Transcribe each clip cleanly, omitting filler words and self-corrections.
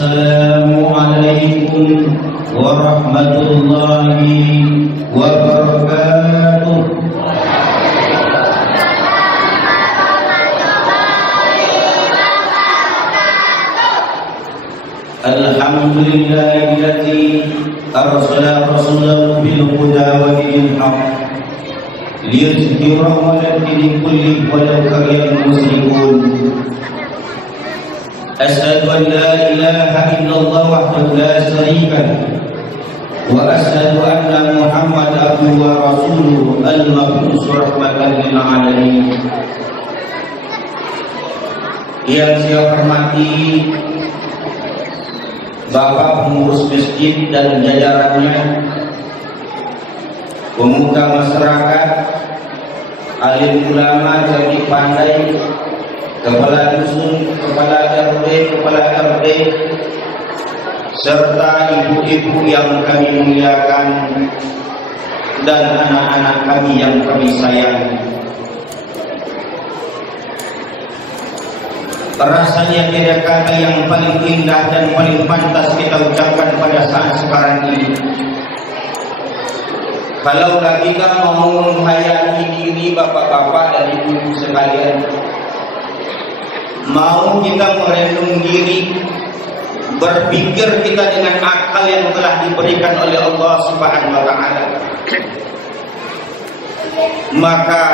Assalamualaikum warahmatullahi wabarakatuh. Alhamdulillahilladzi arsala rasulahu bil huda wa dinil haqq liyuzhirahu 'ala dini kullihi walau karihal musyrikun. Asyhadu an la ilaha illallah wahdahu la syarika lahu wa asyhadu anna Muhammadan abduhu wa rasuluhu al-mab'uts rahmatan lil alamin. Yang saya hormati Bapak pengurus masjid dan jajarannya, pemuda masyarakat, alim ulama, cerdik pandai, kepala dusun, kepala RW, kepala RT, serta ibu-ibu yang kami muliakan dan anak-anak kami yang kami sayang. Rasanya tidak kata yang paling indah dan paling pantas kita ucapkan pada saat sekarang ini. Kalau kita mau menghayati diri bapak-bapak dan ibu-ibu sekalian, mau kita merenung diri, berpikir kita dengan akal yang telah diberikan oleh Allah Subhanahu wa Ta'ala, maka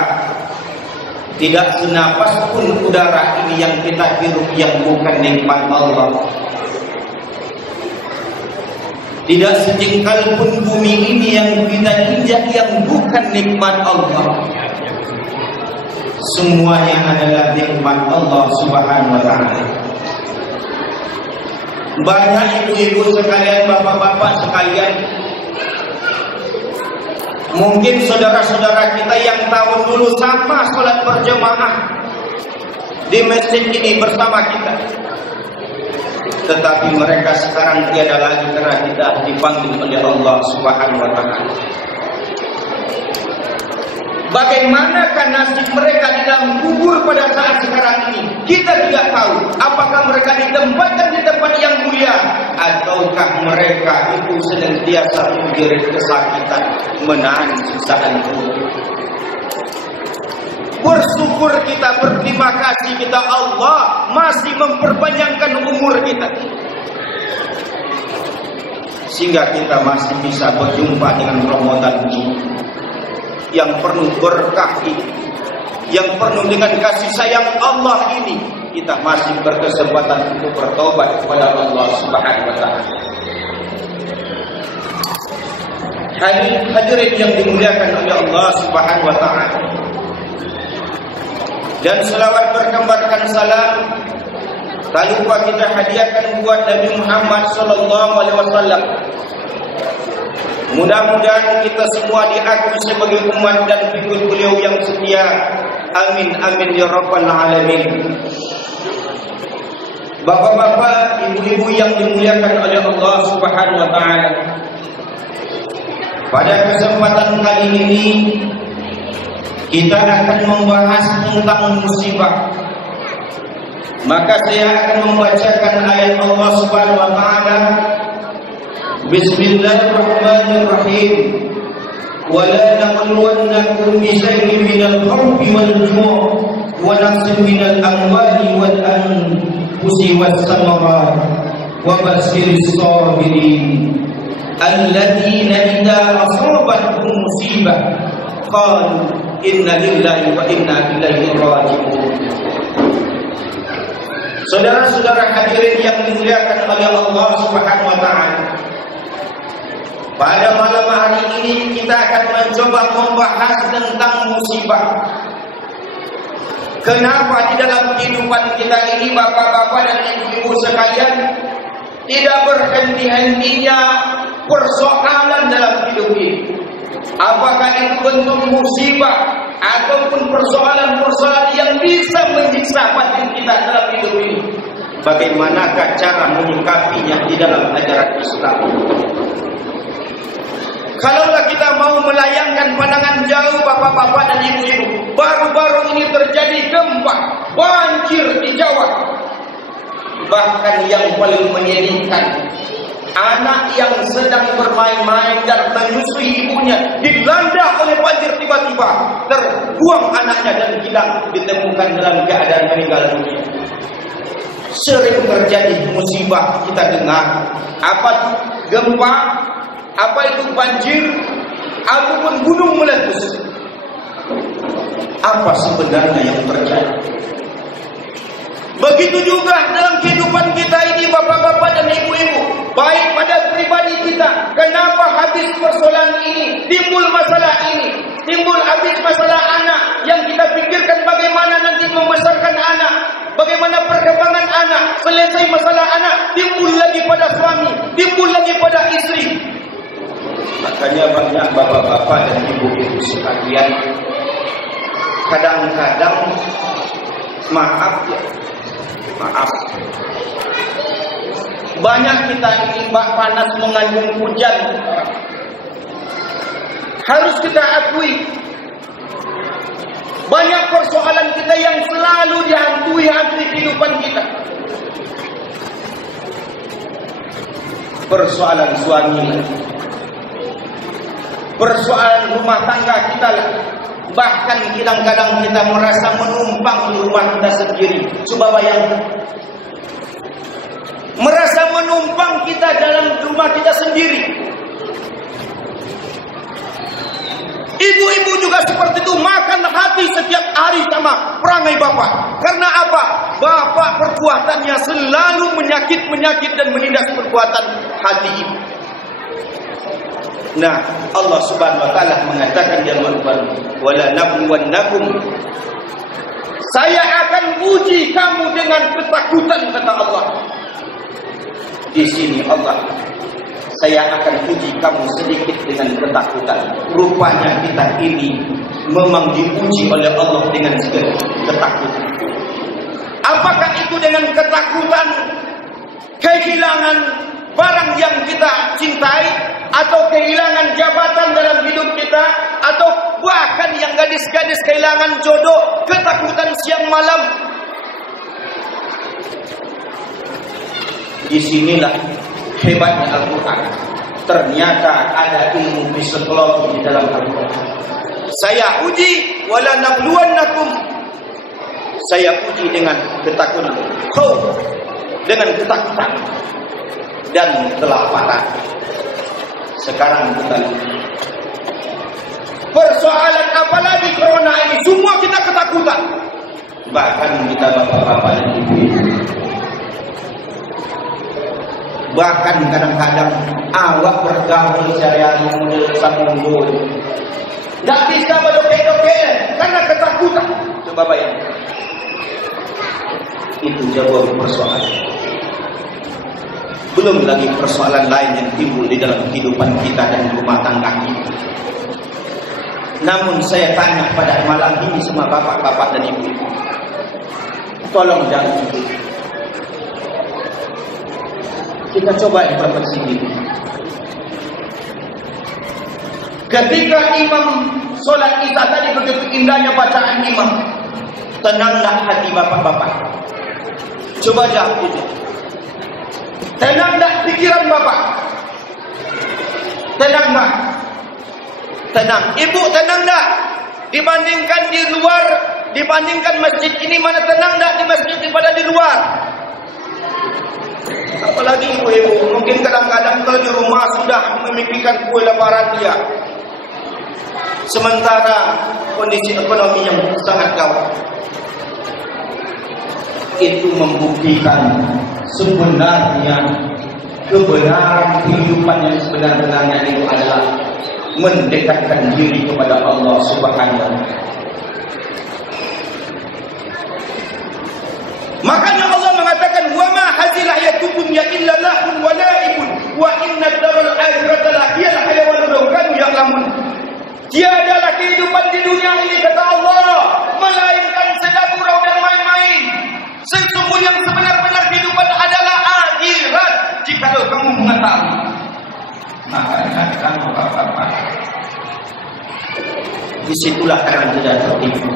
tidak senapas pun udara ini yang kita hirup yang bukan nikmat Allah. Tidak sejengkal pun bumi ini yang kita injak yang bukan nikmat Allah. Semuanya adalah nikmat Allah Subhanahu wa Ta'ala. Banyak ibu-ibu sekalian, bapak-bapak sekalian, mungkin saudara-saudara kita yang tahun dulu sama sholat berjamaah di masjid ini bersama kita, tetapi mereka sekarang tiada lagi karena tidak dipanggil oleh Allah Subhanahu wa Ta'ala. Bagaimanakah nasib mereka di dalam kubur pada saat sekarang ini? Kita tidak tahu. Apakah mereka ditempatkan di tempat yang mulia, ataukah mereka itu senantiasa menjerit kesakitan, menahan siksaan kubur. Bersyukur kita, berterima kasih kita, Allah masih memperpanjangkan umur kita, sehingga kita masih bisa berjumpa dengan Ramadan ini yang penuh berkah ini, yang penuh dengan kasih sayang Allah ini. Kita masih berkesempatan untuk bertobat kepada Allah Subhanahu wa Ta'ala. Hadirin yang dimuliakan oleh Allah Subhanahu wa Ta'ala, dan selawat berkembarkan salam tak lupa kita hadiahkan buat Nabi Muhammad sallallahu alaihi wasallam. Mudah-mudahan kita semua diakui sebagai umat dan pengikut beliau yang setia. Amin amin ya rabbal alamin. Bapak-bapak, ibu-ibu yang dimuliakan oleh Allah Subhanahu wa Ta'ala, pada kesempatan kali ini kita akan membahas tentang musibah. Maka saya akan membacakan ayat Allah Subhanahu wa Ta'ala. Bismillahirrahmanirrahim. Wala naqulwannakum bisyai'in minal khawfi wal ju' wa naqsin minal amwali wal anfusi was samarat wa basyiris sabirin alladzina idza asabatuhum musibah qalu inna lillahi wa inna ilaihi raji'un. Saudara-saudara hadirin yang dimuliakan oleh Allah Subhanahu wa Ta'ala, pada malam hari ini kita akan mencoba membahas tentang musibah. Kenapa di dalam kehidupan kita ini, bapak-bapak dan ibu-ibu sekalian, tidak berhenti-hentinya persoalan dalam hidup ini? Apakah itu bentuk musibah ataupun persoalan-persoalan yang bisa menyiksa batin kita dalam hidup ini? Bagaimanakah cara menyikapinya di dalam ajaran Islam? Kalaulah kita mau melayangkan pandangan jauh, bapak-bapak dan ibu-ibu, baru-baru ini terjadi gempa, banjir di Jawa. Bahkan yang paling menyedihkan, anak yang sedang bermain-main dan menyusui ibunya dilanda oleh banjir, tiba-tiba terbuang anaknya dan hilang, ditemukan dalam keadaan meninggal dunia. Sering terjadi musibah, kita dengar apa itu gempa, apa itu banjir, ataupun gunung meletus. Apa sebenarnya yang terjadi? Begitu juga dalam kehidupan kita ini, bapak-bapak dan ibu-ibu, baik pada pribadi kita. Kenapa habis persoalan ini, timbul masalah ini, timbul habis masalah anak, yang kita pikirkan bagaimana nanti membesarkan anak, bagaimana perkembangan anak. Selesai masalah anak, timbul lagi pada suami, timbul lagi pada istri. Makanya banyak bapak-bapak dan ibu-ibu sekalian, kadang-kadang maaf, banyak kita ini bak panas mengandung hujan. Harus kita akui, banyak persoalan kita yang selalu dihantui kehidupan kita. Persoalan suami, persoalan rumah tangga kita lah. Bahkan kadang-kadang kita merasa menumpang di rumah kita sendiri. Coba bayangkan, merasa menumpang kita dalam rumah kita sendiri. Ibu-ibu juga seperti itu, makan hati setiap hari sama perangai bapak. Karena apa? Bapak perbuatannya selalu menyakit dan menindas perbuatan hati ibu. Nah, Allah Subhanahu wa taala mengatakan di Al-Qur'an, "Wala nabluwannakum." Saya akan uji kamu dengan ketakutan, kata Allah. Di sini Allah, saya akan uji kamu sedikit dengan ketakutan. Rupanya kita ini memang diuji oleh Allah dengan segala ketakutan. Apakah itu dengan ketakutan kehilangan barang yang kita cintai, atau kehilangan jabatan dalam hidup kita, atau bahkan yang gadis-gadis kehilangan jodoh, ketakutan siang malam. Disinilah hebatnya Al-Quran. Ternyata ada ilmu psikologi di dalam Al-Quran. Saya uji, wala nabluwannakum. Saya uji dengan ketakutan, dengan ketakutan dan kelaparan. Sekarang kita lihat persoalan apalagi corona ini, semua kita ketakutan. Bahkan kita bapak-bapak dan ibu-ibu, bahkan kadang-kadang awak bergaul sehari-hari model sambung, tidak bisa berdoke-doke karena ketakutan. Coba bayangkan, itu jawab persoalan. Belum lagi persoalan lain yang timbul di dalam kehidupan kita dan rumah tangga kita. Namun saya tanya pada malam ini semua bapak-bapak dan ibu, tolong jangan tidur. Kita coba introspeksi diri. Ketika imam sholat isya tadi begitu indahnya bacaan imam, tenanglah hati bapak-bapak. Coba jawab itu. Tenang tak pikiran bapak? Tenang tak? Tenang. Ibu tenang tak? Dibandingkan di luar, dibandingkan masjid ini, mana tenang tak di masjid daripada di luar? Apalagi ibu-ibu, mungkin kadang-kadang kalau di rumah sudah memikirkan kue lebaran dia, sementara kondisi ekonomi yang sangat gawat. Itu membuktikan sebenarnya kebenaran kehidupan yang sebenarnya itu adalah mendekatkan diri kepada Allah Subhanahu wa taala. Makanya Allah mengatakan, "Wa ma hazil hayatun dunya illa lahun wa la'ibun wa inna ad-daral akhirata la hiyal hayawan law kanu ya'lamun." Tiadalah kehidupan di dunia ini, kata Allah, melainkan sedang gurau dan main-main. Sesungguhnya yang sebenar-benar kehidupan adalah akhirat. Jika kamu mengetahui, makanya kamu apa-apa. Disitulah kalian tidak tertipu.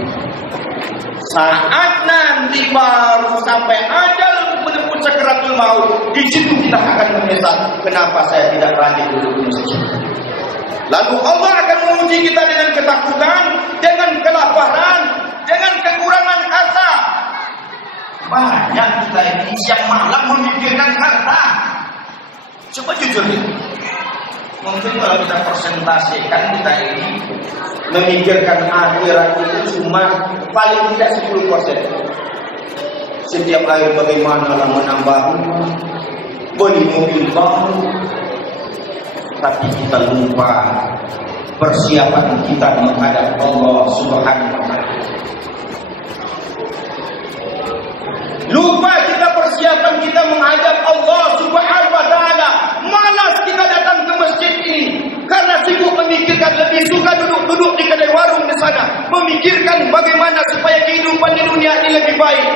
Saat nanti baru sampai ajal menempuh cakra sakratul maut, di situ kita akan menyesal. Kenapa saya tidak rajin duduk di masjid? Lalu Allah akan menguji kita dengan ketakutan, dengan kelaparan, dengan kekurangan harta. Banyak kita ini siang malam memikirkan harta. Coba jujur nih. Mungkin kalau kita presentasikan, kita ini memikirkan akhirat itu cuma paling tidak 10%. Setiap hari bagaimana menambah rumah, beli mobil baru, tapi kita lupa persiapan kita menghadap Allah Subhanahu wa Ta'ala. Lupa kita persiapan kita menghadap Allah Subhanahu wa Ta'ala. Malas kita datang ke masjid ini karena sibuk memikirkan, lebih suka duduk-duduk di kedai warung di sana, memikirkan bagaimana supaya kehidupan di dunia ini lebih baik.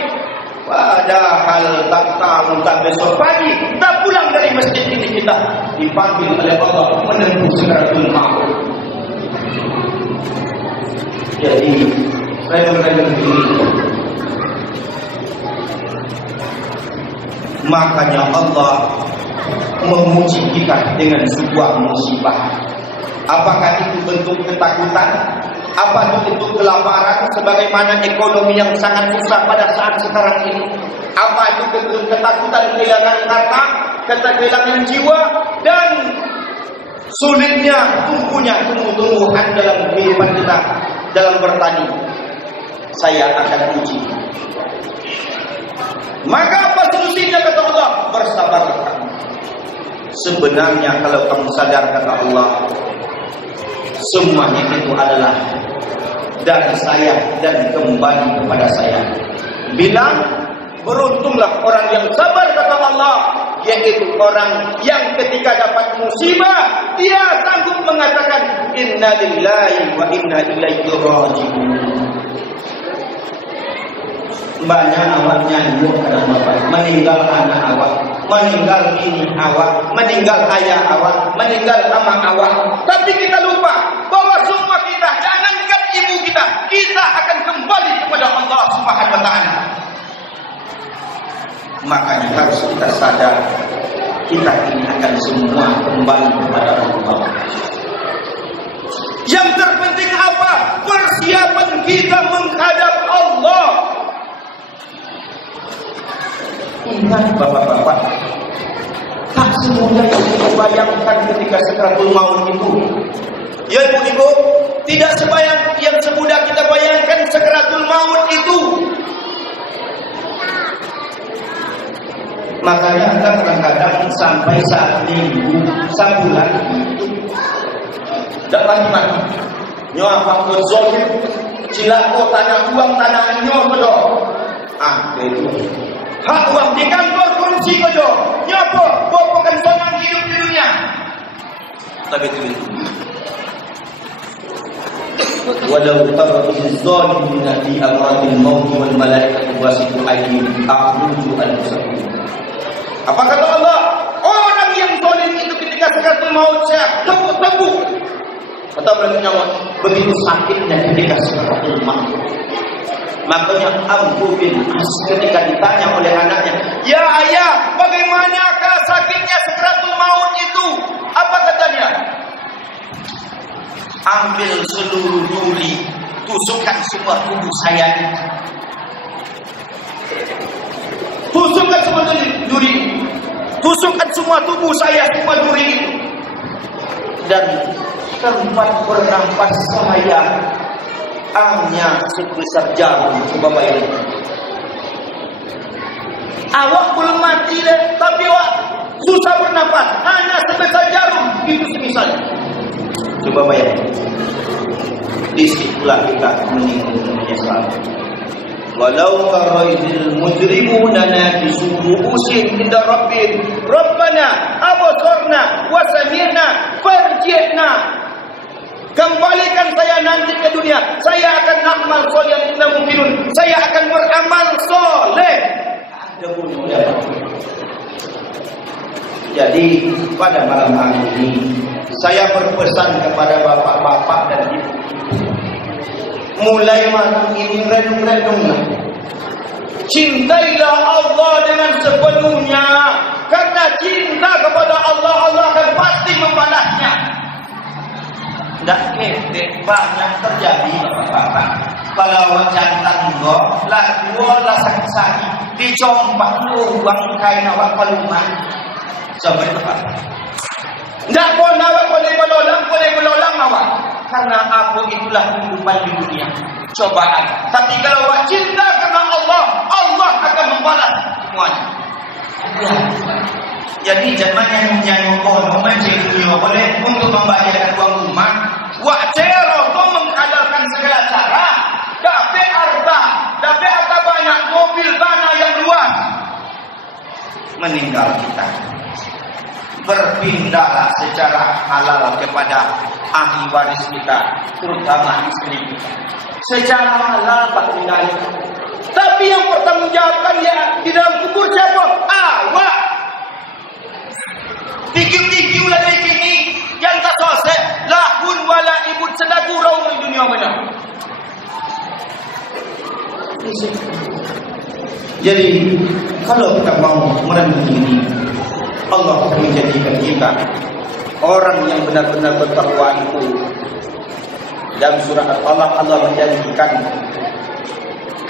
Padahal tak tahu tak besok pagi tak pulang dari masjid ini kita dipanggil oleh Allah menempuh sakratul maut. Jadi saya ini, makanya Allah menguji kita dengan sebuah musibah. Apakah itu bentuk ketakutan? Apa itu bentuk kelaparan sebagaimana ekonomi yang sangat susah pada saat sekarang ini? Apa itu bentuk ketakutan kehilangan harta, kehilangan jiwa, dan sulitnya tumbuhnya tumbuh-tumbuhan dalam kehidupan kita dalam bertani? Saya akan uji. Maka apa solusinya kata Allah? Bersabarlah. Sebenarnya kalau kamu sadar kata Allah, semuanya itu adalah dari saya dan kembali kepada saya. Bilang, beruntunglah orang yang sabar kata Allah, yaitu orang yang ketika dapat musibah dia sanggup mengatakan inna lillahi wa inna ilaihi raji'un. Banyak awak nyanyi karena bapak meninggal anak awak, meninggal ini awak, meninggal ayah awak, meninggal ama awak. Tapi kita lupa bahwa semua kita, jangankan ibu kita akan kembali kepada Allah Subhanahu wa Ta'ala. Makanya harus kita sadar kita ini akan semua kembali kepada Allah. Yang terpenting apa? Persiapan kita menghadap Allah. Ingat bapak-bapak, tak semudah yang kita bayangkan ketika sakratul maut itu. Ya ibu-ibu, tidak yang semudah kita bayangkan sakratul maut itu. Makanya kadang-kadang sampai saat minggu, sebulan itu dapat mati. Nyo apa zolim, cilako tanah uang tanah nyo bedo. Itu. Hak uang di kantor korupsi kojo. Nyopo, bopokan sonang hidup di dunia. Tapi itu. Walau tarabbil zalimina fi amradil maut wal malaikatu wasitu aydihim a'udzu an-nusakun. Apa kata Allah? Orang yang zalim itu ketika sakratul maut saya tepuk-tepuk. Kata beliau begitu sakitnya ketika sakratul maut. Makanya Abu bin As ketika ditanya oleh anaknya, "Ya ayah, bagaimanakah sakitnya sakratul maut itu?" Apa katanya? "Ambil seluruh duri, tusukkan semua tubuh saya ini. Tusukkan semua duri, tusukkan semua tubuh saya, semua duri itu. Dan tempat bernafas saya hanya sebesar jarum." Coba bayangin. Awak belum mati deh, tapi awak susah bernafas, hanya sebesar jarum. Itu semisal. Coba bayangin. Disitulah kita menyesal. Walau taraidil mujrimuna nakisu ru'usihim inda rabbihim rabbana absarna wa sami'na farji'na. Kembalikan saya nanti ke dunia. Saya akan amal soleh yang tidak mungkin. Saya akan beramal soleh. Ada bunyi. Jadi pada malam hari ini saya berpesan kepada bapak-bapak dan ibu. Mulai malam ini renung-renunglah. Cintailah Allah dengan sepenuhnya. Ndak ketek banyak terjadi bapak-bapak. Kalau jantan go, lagu lah sakit-sakit, dicompak lubang kain awak paluman. Coba bapak. Ndak pun awak boleh melolang awak. Karena aku itulah kehidupan di dunia. Cobaan. Tapi kalau awak cinta karena Allah, Allah akan membalas semuanya. Ya. Jadi jangan yang menyanyi kono mencari boleh untuk membayar uang rumah. Wajero to menghalalkan segala cara. Dapat harta banyak, mobil tanah yang luas. Meninggal kita. Berpindahlah secara halal kepada ahli waris kita, terutama istri kita. Secara halal berpindahnya. Tapi yang bertanggung jawabkan ya di dalam kubur siapa? Awak. Tinggi-tinggi ulah dari sini yang tak selesai lahun wala ibut sedatu raung di dunia mana. Jadi kalau kita mau merenung ini, Allah akan menjadikan kita orang yang benar-benar bertakwa itu. Dalam surah Allah menjanjikan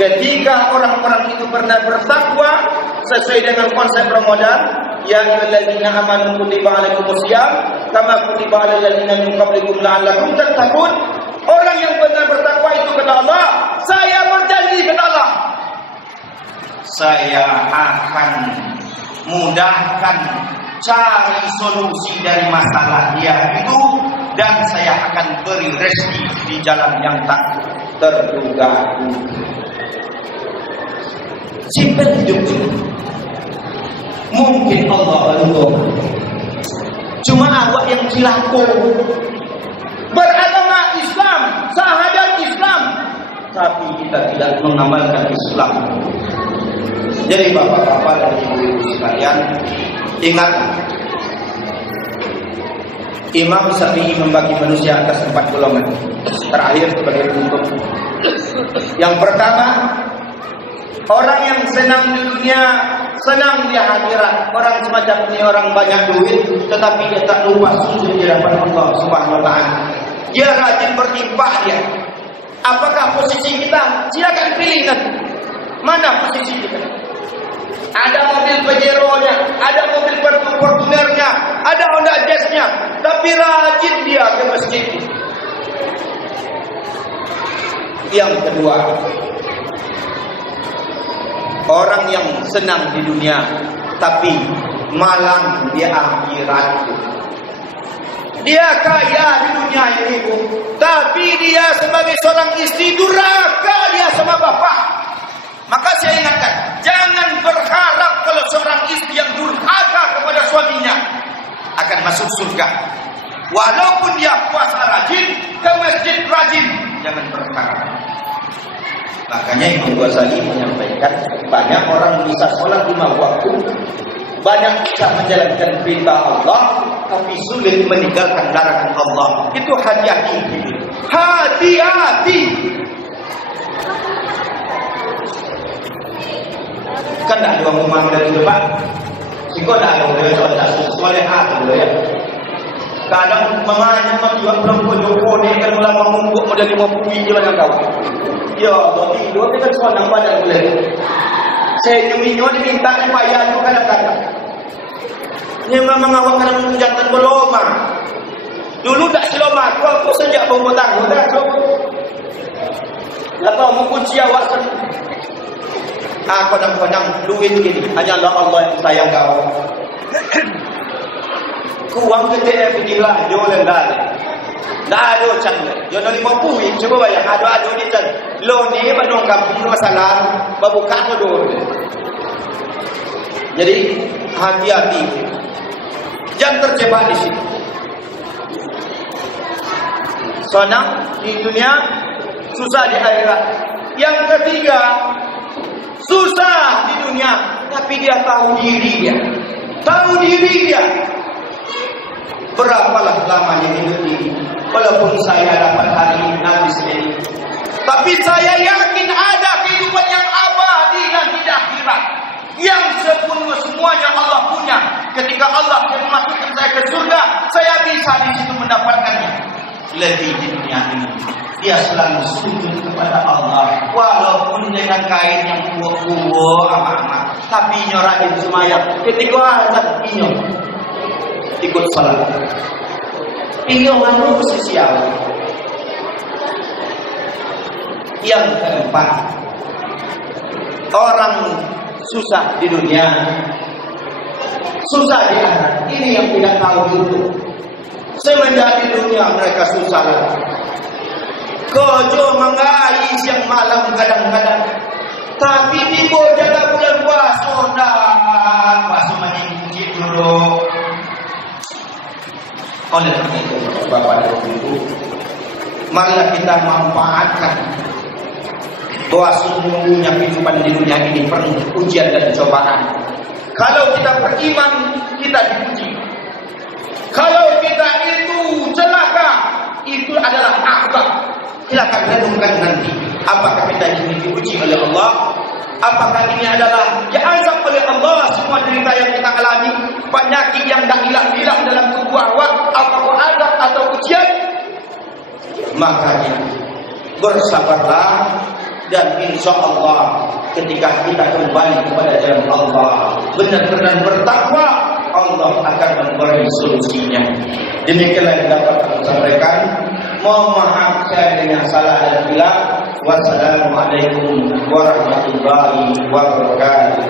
ketika orang-orang itu benar bertakwa sesuai dengan konsep Ramadan, ya ayyuhallazina amanu kutiba alaikumusiyam kama kutiba alal ladzina min qablikum la'allakum tattaqun. Orang yang benar bertakwa itu kata Allah, saya berjanji kata Allah, saya akan mudahkan cari solusi dari masalah dia itu, dan saya akan beri rezeki di jalan yang tak terduga. Simple hidup ini. Mungkin Allah bantu. Cuma awak yang cilaka. Beragama Islam, syahadat Islam, tapi kita tidak mengamalkan Islam. Jadi bapak-bapak dan ibu-ibu sekalian, ingat Imam Syafi'i membagi manusia atas 4 golongan. Terakhir sebagai penutup. Yang pertama, orang yang senang di dunia, senang di akhirat. Orang semacam ini orang banyak duit, tetapi dia tak lupa sujud di hadapan Allah Subhanahu wa taala. Dia rajin bertimpah dia. Apakah posisi kita? Silakan pilih kan. Mana posisi kita? Ada mobil Pajero-nya, ada mobil Fortuner-nya, ada Honda Jazz-nya, tapi rajin dia ke masjid. Yang kedua, orang yang senang di dunia tapi malang di akhirat. Dia kaya di dunia ini, Bu, tapi dia sebagai seorang istri durhaka dia sama bapak. Maka saya ingatkan, jangan berharap kalau seorang istri yang durhaka kepada suaminya akan masuk surga. Walaupun dia puasa rajin, ke masjid rajin, jangan berharap. Makanya Imam Ghazali menyampaikan, banyak orang bisa sholat 5 waktu, banyak bisa menjalankan perintah Allah, tapi sulit meninggalkan larangan Allah. Itu hati-hati. Hati-hati. Kan tak ada orang rumah dari depan. Sehingga tak ada orang yang tak sesuai hati ya. Kadang mamanya juga perempuan joko ni kan mula mengumpuk modal 50 je macam kau. Ya, tapi dua kita soal nampak dan boleh. Saya nyuminyo diminta bayar tu kadang-kadang. Ni memang awak kadang jantan berloma. Dulu tak seloma, aku sejak bawa tangguh dah. Atau mengunci awak sendiri. Kadang-kadang duit gini, hanyalah Allah yang sayang kau. Kuang kita pergi laju lendar. Dah ada macam ni. Jono 50, cuba bayang ada ni kan. Lo ni bandung kampung masalah, babuka tu dulu. Jadi hati-hati. Jangan terjebak di situ. Senang di dunia, susah di akhirat. Yang ketiga, susah di dunia, tapi dia tahu diri dia. Tahu diri dia. Berapalah lamanya hidup ini, walaupun saya dapat hari ini nanti sendiri, tapi saya yakin ada kehidupan yang abadi nanti di akhirat, yang semuanya Allah punya. Ketika Allah memasukkan saya ke surga, saya bisa di situ mendapatkannya. lebih di dunia ini. Dia selalu sujud kepada Allah, walaupun dengan kain yang kuwo-kuwo amat-amat, tapi inyo rajin semayang. Ketika azan inyo ikut salat. Inyo anu sosial. Yang keempat, orang susah di dunia, susah di akhirat. Ini yang tidak tahu itu. Semenjak di dunia mereka susah. Kojo mengai siang malam kadang-kadang. Tapi tiba jaga bulan puasa dan puasa menyingkir dulu. Oleh karena itu, Bapak dan Ibu, marilah kita manfaatkan bahwa sungguhnya kehidupan di dunia ini penuh ujian dan cobaan. Kalau kita beriman, kita diuji. Kalau kita itu celaka, itu adalah akhlak. Silakan renungkan nanti, apakah kita ini diuji oleh Allah? Apakah ini adalah diazab oleh Allah semua derita yang kita alami, penyakit yang tak hilang-hilang dalam tubuh awak, apakah azab atau ujian? Makanya bersabarlah, dan insya Allah ketika kita kembali kepada jalan Allah, benar-benar bertakwa, Allah akan memberi solusinya. Demikianlah yang dapat aku sampaikan. Mohon maaf saya dengan salah dan hilang. Wassalamualaikum warahmatullahi wabarakatuh.